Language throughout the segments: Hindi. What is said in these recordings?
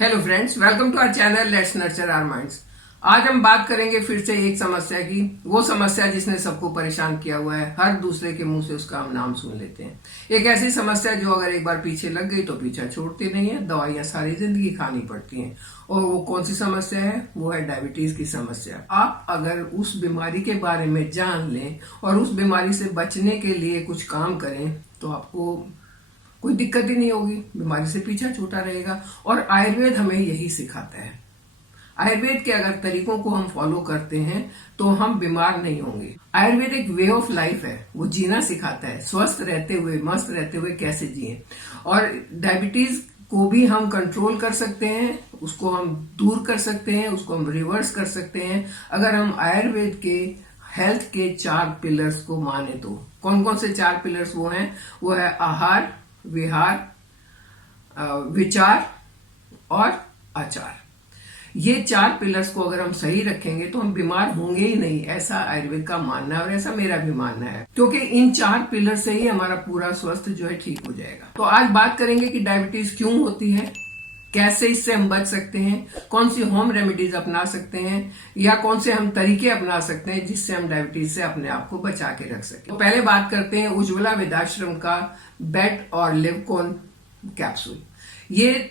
Hello friends, welcome to our channel let's nurture our minds. आज हम बात करेंगे फिर से एक समस्या की, वो समस्या जिसने सबको परेशान किया हुआ है। हर दूसरे के मुंह से उसका हम नाम सुन लेते हैं। एक ऐसी समस्या जो अगर एक बार पीछे लग गई तो पीछा छोड़ती नहीं है, दवाइयां सारी जिंदगी खानी पड़ती हैं। और वो कौन सी समस्या है? वो है डायबिटीज की समस्या। आप अगर उस बीमारी के बारे में जान लें और उस बीमारी से बचने के लिए कुछ काम करें तो आपको कोई दिक्कत ही नहीं होगी, बीमारी से पीछा छूटा रहेगा। और आयुर्वेद हमें यही सिखाता है। आयुर्वेद के अगर तरीकों को हम फॉलो करते हैं तो हम बीमार नहीं होंगे। आयुर्वेद एक वे ऑफ लाइफ है, वो जीना सिखाता है, स्वस्थ रहते हुए, मस्त रहते हुए कैसे जिए। और डायबिटीज को भी हम कंट्रोल कर सकते हैं, उसको हम दूर कर सकते हैं, उसको हम रिवर्स कर सकते हैं अगर हम आयुर्वेद के हेल्थ के 4 पिलर्स को माने तो। कौन कौन से 4 पिलर्स वो हैं? वो है आहार, विहार, विचार और आचार। ये 4 पिलर्स को अगर हम सही रखेंगे तो हम बीमार होंगे ही नहीं, ऐसा आयुर्वेद का मानना है और ऐसा मेरा भी मानना है, क्योंकि इन 4 पिलर से ही हमारा पूरा स्वास्थ्य जो है ठीक हो जाएगा। तो आज बात करेंगे कि डायबिटीज क्यों होती है, कैसे इससे हम बच सकते हैं, कौन सी होम रेमेडीज अपना सकते हैं या कौन से हम तरीके अपना सकते हैं जिससे हम डायबिटीज से अपने आप को बचा के रख सकें। तो पहले बात करते हैं उज्ज्वला वेदाश्रम का बेट और लिवकोन कैप्सूल। ये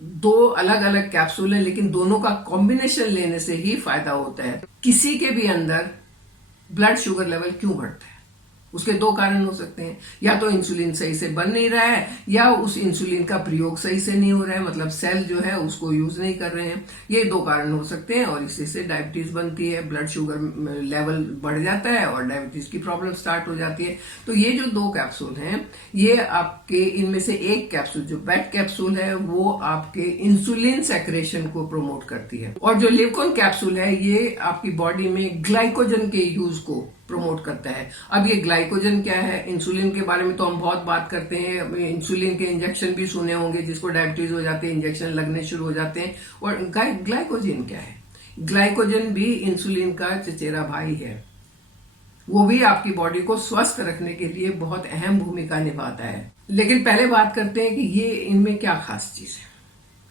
2 अलग अलग कैप्सूल है, लेकिन दोनों का कॉम्बिनेशन लेने से ही फायदा होता है। किसी के भी अंदर ब्लड शुगर लेवल क्यों बढ़ता है, उसके 2 कारण हो सकते हैं। या तो इंसुलिन सही से बन नहीं रहा है, या उस इंसुलिन का प्रयोग सही से नहीं हो रहा है, मतलब सेल जो है उसको यूज नहीं कर रहे हैं। ये 2 कारण हो सकते हैं और इसी से डायबिटीज बनती है, ब्लड शुगर लेवल बढ़ जाता है और डायबिटीज की प्रॉब्लम स्टार्ट हो जाती है। तो ये जो 2 कैप्सूल हैं, ये आपके इनमें से एक कैप्सूल जो बेट कैप्सूल है वो आपके इंसुलिन सेक्रेशन को प्रमोट करती है, और जो लिवकोन कैप्सूल है ये आपकी बॉडी में ग्लाइकोजन के यूज को प्रमोट करता है। अब ये ग्लाइकोजन क्या है? इंसुलिन के बारे में तो हम बहुत बात करते हैं, इंसुलिन के इंजेक्शन भी सुने होंगे, जिसको डायबिटीज हो जाते हैं इंजेक्शन लगने शुरू हो जाते हैं। और ग्लाइकोजन क्या है? ग्लाइकोजन भी इंसुलिन का चचेरा भाई है, वो भी आपकी बॉडी को स्वस्थ रखने के लिए बहुत अहम भूमिका निभाता है। लेकिन पहले बात करते हैं कि ये इनमें क्या खास चीज है।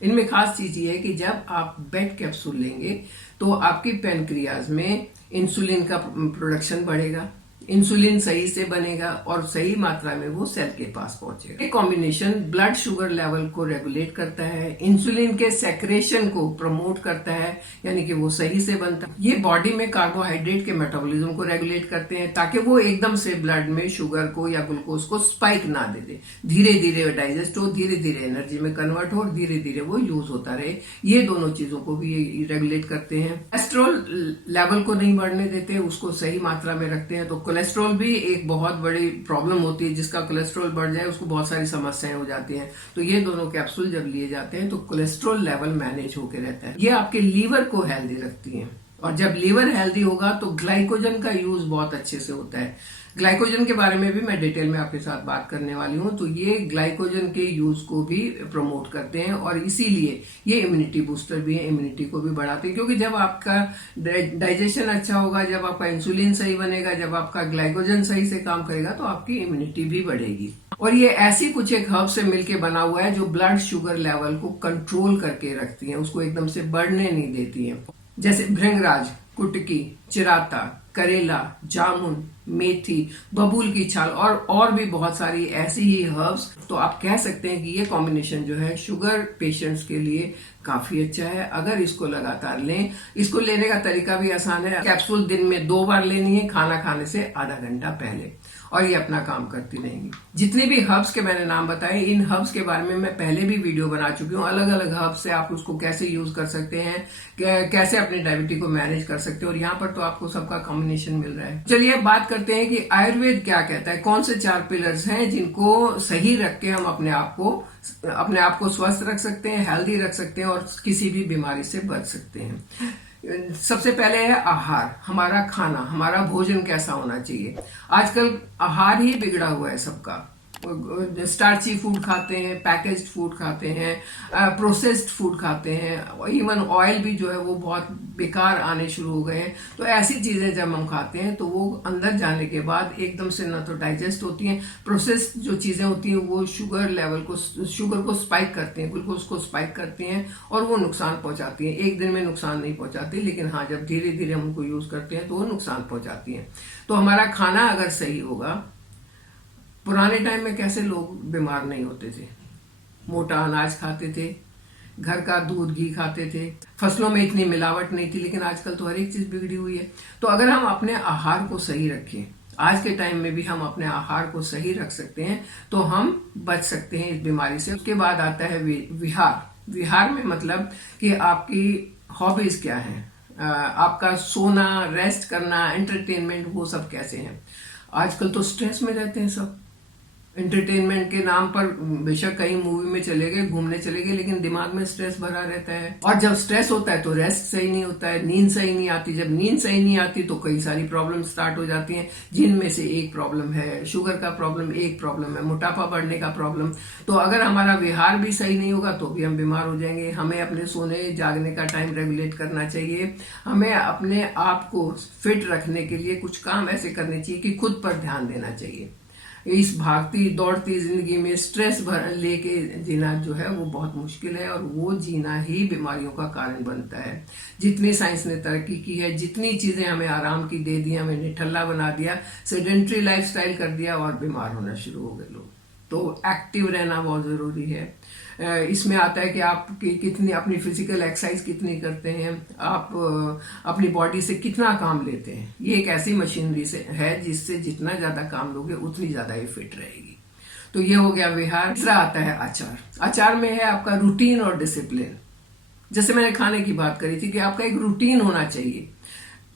इनमें खास चीज ये है कि जब आप बेट कैप्सूल लेंगे तो आपकी पैनक्रियाज में इंसुलिन का प्रोडक्शन बढ़ेगा, इंसुलिन सही से बनेगा और सही मात्रा में वो सेल के पास पहुंचेगा। ये कॉम्बिनेशन ब्लड शुगर लेवल को रेगुलेट करता है, इंसुलिन के सेक्रेशन को प्रमोट करता है, यानी कि वो सही से बनता है। ये बॉडी में कार्बोहाइड्रेट के मेटाबॉलिज्म को रेगुलेट करते हैं ताकि वो एकदम से ब्लड में शुगर को या ग्लूकोज को स्पाइक ना दे दे, धीरे धीरे डाइजेस्ट हो, धीरे धीरे एनर्जी में कन्वर्ट हो और धीरे धीरे वो यूज होता रहे। ये दोनों चीजों को भी ये रेगुलेट करते हैं। कोलेस्ट्रॉल लेवल को नहीं बढ़ने देते, उसको सही मात्रा में रखते हैं। तो कोलेस्ट्रॉल भी एक बहुत बड़ी प्रॉब्लम होती है, जिसका कोलेस्ट्रॉल बढ़ जाए उसको बहुत सारी समस्याएं हो जाती हैं। तो ये दोनों कैप्सूल जब लिए जाते हैं तो कोलेस्ट्रॉल लेवल मैनेज होकर रहता है। ये आपके लीवर को हेल्दी रखती हैं, और जब लीवर हेल्दी होगा तो ग्लाइकोजन का यूज बहुत अच्छे से होता है। ग्लाइकोजन के बारे में भी मैं डिटेल में आपके साथ बात करने वाली हूँ। तो ये ग्लाइकोजन के यूज को भी प्रमोट करते हैं और इसीलिए ये इम्यूनिटी बूस्टर भी है, इम्यूनिटी को भी बढ़ाते हैं। क्योंकि जब आपका डाइजेशन अच्छा होगा, जब आपका इंसुलिन सही बनेगा, जब आपका ग्लाइकोजन सही से काम करेगा तो आपकी इम्यूनिटी भी बढ़ेगी। और ये ऐसी कुछ एक हर्ब से मिलके बना हुआ है जो ब्लड शुगर लेवल को कंट्रोल करके रखती है, उसको एकदम से बढ़ने नहीं देती है। जैसे भृंगराज, कुटकी, चिराता, करेला, जामुन, मेथी, बबूल की छाल और भी बहुत सारी ऐसी ही हर्ब्स। तो आप कह सकते हैं कि ये कॉम्बिनेशन जो है शुगर पेशेंट्स के लिए काफी अच्छा है अगर इसको लगातार लें। इसको लेने का तरीका भी आसान है। कैप्सूल दिन में 2 बार लेनी है, खाना खाने से आधा घंटा पहले, और ये अपना काम करती रहेंगी। जितनी भी हर्ब्स के मैंने नाम बताए, इन हर्ब्स के बारे में मैं पहले भी वीडियो बना चुकी हूँ। अलग अलग हर्ब्स से आप उसको कैसे यूज कर सकते हैं, कैसे अपनी डायबिटीज को मैनेज कर सकते हैं, और यहाँ पर तो आपको सबका कॉम्बिनेशन मिल रहा है। चलिए अब बात करते हैं कि आयुर्वेद क्या कहता है, कौन से 4 पिलर्स हैं जिनको सही रख के हम अपने आप को स्वस्थ रख सकते हैं, हेल्दी रख सकते हैं और किसी भी बीमारी से बच सकते हैं। सबसे पहले है आहार, हमारा खाना, हमारा भोजन कैसा होना चाहिए। आजकल आहार ही बिगड़ा हुआ है सबका। स्टार्ची फूड खाते हैं, पैकेज्ड फूड खाते हैं, प्रोसेस्ड फूड खाते हैं, इवन ऑयल भी जो है वो बहुत बेकार आने शुरू हो गए हैं। तो ऐसी चीजें जब हम खाते हैं तो वो अंदर जाने के बाद एकदम से न तो डाइजेस्ट होती हैं, प्रोसेस्ड जो चीजें होती हैं वो शुगर को स्पाइक करती हैं, ग्लूकोज को स्पाइक करती हैं और वो नुकसान पहुंचाती हैं। एक दिन में नुकसान नहीं पहुंचाती, लेकिन हाँ जब धीरे धीरे हम उनको यूज करते हैं तो वो नुकसान पहुंचाती हैं। तो हमारा खाना अगर सही होगा, पुराने टाइम में कैसे लोग बीमार नहीं होते थे, मोटा अनाज खाते थे, घर का दूध घी खाते थे, फसलों में इतनी मिलावट नहीं थी, लेकिन आजकल तो हर एक चीज बिगड़ी हुई है। तो अगर हम अपने आहार को सही रखें, आज के टाइम में भी हम अपने आहार को सही रख सकते हैं तो हम बच सकते हैं इस बीमारी से। उसके बाद आता है विहार। विहार में मतलब कि आपकी हॉबीज क्या है, आपका सोना, रेस्ट करना, एंटरटेनमेंट, वो सब कैसे हैं। आजकल तो स्ट्रेस में रहते हैं सब, एंटरटेनमेंट के नाम पर बेशक कहीं मूवी में चले गए, घूमने चले गए, लेकिन दिमाग में स्ट्रेस भरा रहता है। और जब स्ट्रेस होता है तो रेस्ट सही नहीं होता है, नींद सही नहीं आती। जब नींद सही नहीं आती तो कई सारी प्रॉब्लम स्टार्ट हो जाती हैं, जिनमें से एक प्रॉब्लम है शुगर का प्रॉब्लम, एक प्रॉब्लम है मोटापा बढ़ने का प्रॉब्लम। तो अगर हमारा विहार भी सही नहीं होगा तो भी हम बीमार हो जाएंगे। हमें अपने सोने जागने का टाइम रेगुलेट करना चाहिए। हमें अपने आप को फिट रखने के लिए कुछ काम ऐसे करने चाहिए कि खुद पर ध्यान देना चाहिए। इस भागती दौड़ती जिंदगी में स्ट्रेस लेके जीना जो है वो बहुत मुश्किल है, और वो जीना ही बीमारियों का कारण बनता है। जितनी साइंस ने तरक्की की है, जितनी चीजें हमें आराम की दे दी, हमें निठल्ला बना दिया, सेडेंट्री लाइफस्टाइल कर दिया और बीमार होना शुरू हो गए लोग। तो एक्टिव रहना बहुत जरूरी है। इसमें आता है कि आप कितनी अपनी फिजिकल एक्सरसाइज कितनी करते हैं, आप अपनी बॉडी से कितना काम लेते हैं। ये एक ऐसी मशीनरी से है जिससे जितना ज्यादा काम लोगे उतनी ज्यादा ये फिट रहेगी। तो ये हो गया विहार। तीसरा आता है आचार। आचार में है आपका रूटीन और डिसिप्लिन। जैसे मैंने खाने की बात करी थी कि आपका एक रूटीन होना चाहिए,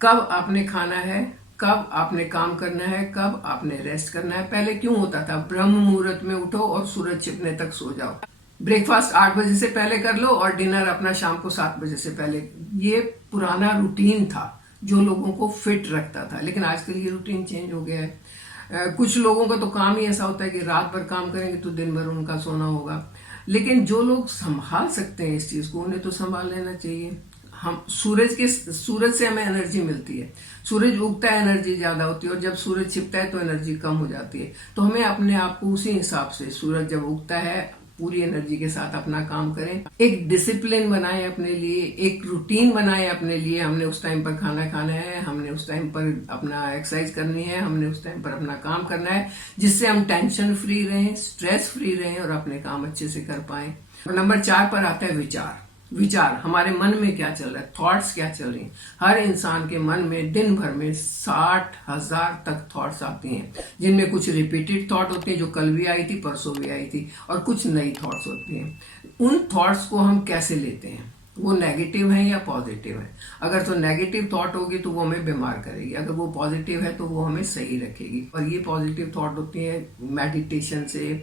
कब आपने खाना है, कब आपने काम करना है, कब आपने रेस्ट करना है। पहले क्यों होता था, ब्रह्म मुहूर्त में उठो और सूरज छिपने तक सो जाओ, ब्रेकफास्ट 8 बजे से पहले कर लो और डिनर अपना शाम को 7 बजे से पहले। ये पुराना रूटीन था जो लोगों को फिट रखता था, लेकिन आजकल ये रूटीन चेंज हो गया है। कुछ लोगों का तो काम ही ऐसा होता है कि रात भर काम करेंगे तो दिन भर उनका सोना होगा। लेकिन जो लोग संभाल सकते हैं इस चीज को, उन्हें तो संभाल लेना चाहिए। हम सूरज से हमें एनर्जी मिलती है, सूरज उगता है एनर्जी ज्यादा होती है, और जब सूरज छिपता है तो एनर्जी कम हो जाती है। तो हमें अपने आप को उसी हिसाब से, सूरज जब उगता है पूरी एनर्जी के साथ अपना काम करें। एक डिसिप्लिन बनाएं अपने लिए, एक रूटीन बनाएं अपने लिए। हमने उस टाइम पर खाना खाना है, हमने उस टाइम पर अपना एक्सरसाइज करनी है, हमने उस टाइम पर अपना काम करना है, जिससे हम टेंशन फ्री रहें, स्ट्रेस फ्री रहें और अपने काम अच्छे से कर पाएं। नंबर 4 पर आता है विचार। विचार, हमारे मन में क्या चल रहा है, थॉट्स क्या चल रही हैं। हर इंसान के मन में दिन भर में 60,000 तक थॉट्स आती हैं, जिनमें कुछ रिपीटेड थॉट होती हैं जो कल भी आई थी, परसों भी आई थी, और कुछ नई थॉट्स होती हैं। उन थॉट्स को हम कैसे लेते हैं, वो नेगेटिव है या पॉजिटिव है। अगर तो नेगेटिव थॉट होगी तो वो हमें बीमार करेगी, अगर वो पॉजिटिव है तो वो हमें सही रखेगी। और ये पॉजिटिव थॉट होती है मेडिटेशन से,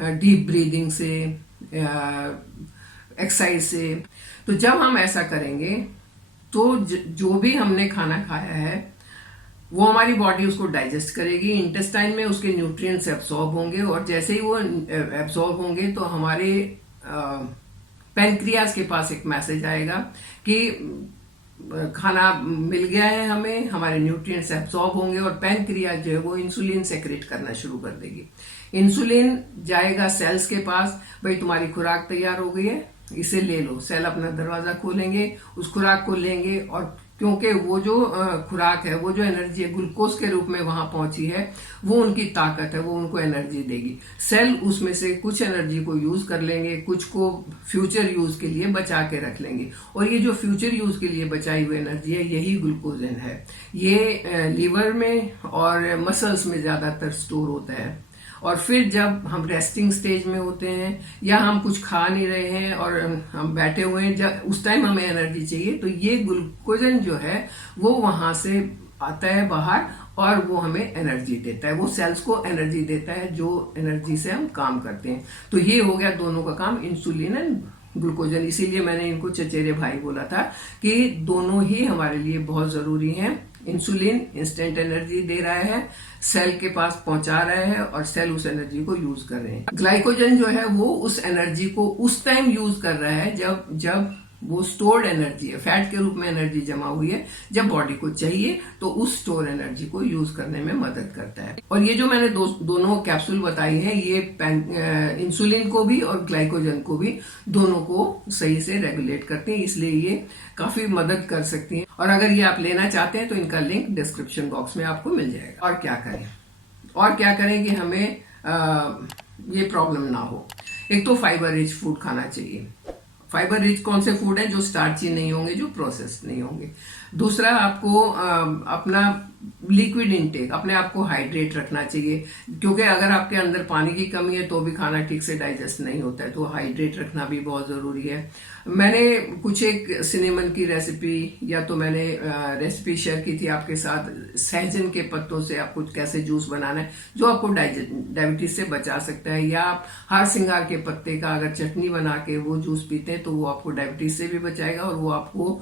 डीप ब्रीदिंग से, एक्सरसाइज से। तो जब हम ऐसा करेंगे तो जो भी हमने खाना खाया है वो हमारी बॉडी उसको डाइजेस्ट करेगी, इंटेस्टाइन में उसके न्यूट्रिएंट्स एब्सॉर्ब होंगे, और जैसे ही वो एब्सॉर्ब होंगे तो हमारे पैनक्रियाज के पास एक मैसेज आएगा कि खाना मिल गया है हमें, हमारे न्यूट्रिएंट्स एब्सॉर्ब होंगे, और पैनक्रियाज जो है वो इंसुलिन सेक्रेट करना शुरू कर देगी। इंसुलिन जाएगा सेल्स के पास, भाई तुम्हारी खुराक तैयार हो गई है, इसे ले लो। सेल अपना दरवाजा खोलेंगे, उस खुराक को लेंगे, और क्योंकि वो जो खुराक है, वो जो एनर्जी ग्लूकोज के रूप में वहां पहुंची है, वो उनकी ताकत है, वो उनको एनर्जी देगी। सेल उसमें से कुछ एनर्जी को यूज कर लेंगे, कुछ को फ्यूचर यूज के लिए बचा के रख लेंगे, और ये जो फ्यूचर यूज के लिए बचाई हुई एनर्जी है यही ग्लूकोजन है। ये लीवर में और मसल्स में ज्यादातर स्टोर होता है। और फिर जब हम रेस्टिंग स्टेज में होते हैं या हम कुछ खा नहीं रहे हैं और हम बैठे हुए हैं, जब उस टाइम हमें एनर्जी चाहिए, तो ये ग्लूकोजन जो है वो वहां से आता है बाहर और वो हमें एनर्जी देता है, वो सेल्स को एनर्जी देता है, जो एनर्जी से हम काम करते हैं। तो ये हो गया दोनों का काम, इंसुलिन एंड ग्लूकोजन। इसीलिए मैंने इनको चचेरे भाई बोला था कि दोनों ही हमारे लिए बहुत जरूरी हैं। इंसुलिन इंस्टेंट एनर्जी दे रहा है, सेल के पास पहुंचा रहा है और सेल उस एनर्जी को यूज कर रहे हैं। ग्लाइकोजन जो है वो उस एनर्जी को उस टाइम यूज कर रहा है जब वो स्टोर्ड एनर्जी है, फैट के रूप में एनर्जी जमा हुई है, जब बॉडी को चाहिए तो उस स्टोर एनर्जी को यूज करने में मदद करता है। और ये जो मैंने दोनों कैप्सूल बताई हैं, ये इंसुलिन को भी और ग्लाइकोजन को भी दोनों को सही से रेगुलेट करते हैं, इसलिए ये काफी मदद कर सकती हैं। और अगर ये आप लेना चाहते हैं तो इनका लिंक डिस्क्रिप्शन बॉक्स में आपको मिल जाएगा। और क्या करें कि हमें ये प्रॉब्लम ना हो। एक तो फाइबर रिच फूड खाना चाहिए। फाइबर रिच कौन से फूड है? जो स्टार्ची नहीं होंगे, जो प्रोसेस नहीं होंगे। दूसरा, आपको अपना लिक्विड इनटेक, अपने आप को हाइड्रेट रखना चाहिए, क्योंकि अगर आपके अंदर पानी की कमी है तो भी खाना ठीक से डाइजेस्ट नहीं होता है, तो हाइड्रेट रखना भी बहुत जरूरी है। मैंने कुछ एक सिनेमन की रेसिपी या तो मैंने रेसिपी शेयर की थी आपके साथ, सहजन के पत्तों से आपको कैसे जूस बनाना है जो आपको डायबिटीज से बचा सकता है। या आप हार सिंगार के पत्ते का अगर चटनी बना के वो जूस पीते हैं तो वो आपको डायबिटीज से भी बचाएगा और वो आपको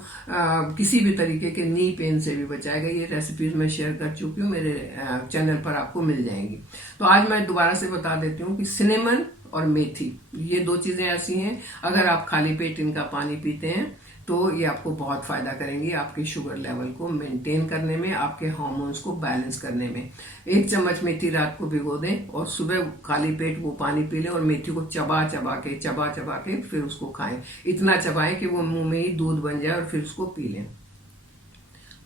किसी भी तरीके के नी पेन से भी बचाएगा। ये रेसिपीज मैं शेयर कर चुकी हूँ, मेरे चैनल पर आपको मिल जाएंगी। तो आज मैं दोबारा से बता देती हूँ कि सिनेमन और मेथी, ये दो चीजें ऐसी हैं, अगर आप खाली पेट इनका पानी पीते हैं तो ये आपको बहुत फायदा करेंगी आपके शुगर लेवल को मेंटेन करने में, आपके हार्मोन्स को बैलेंस करने में। 1 चम्मच मेथी रात को भिगो दें और सुबह खाली पेट वो पानी पी लें और मेथी को चबा चबा के फिर उसको खाएं। इतना चबाएं कि वो मुंह में ही दूध बन जाए और फिर उसको पी लें।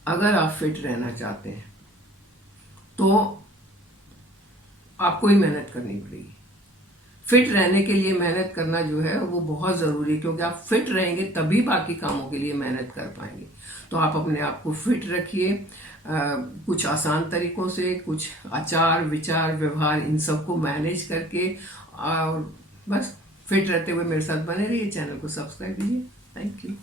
अगर आप फिट रहना चाहते हैं तो आपको ही मेहनत करनी पड़ेगी। फिट रहने के लिए मेहनत करना जो है वो बहुत जरूरी है, क्योंकि आप फिट रहेंगे तभी बाकी कामों के लिए मेहनत कर पाएंगे। तो आप अपने आप को फिट रखिए, कुछ आसान तरीकों से, कुछ आचार विचार व्यवहार इन सबको मैनेज करके, और बस फिट रहते हुए मेरे साथ बने रहिए। चैनल को सब्सक्राइब कीजिए। Thank you.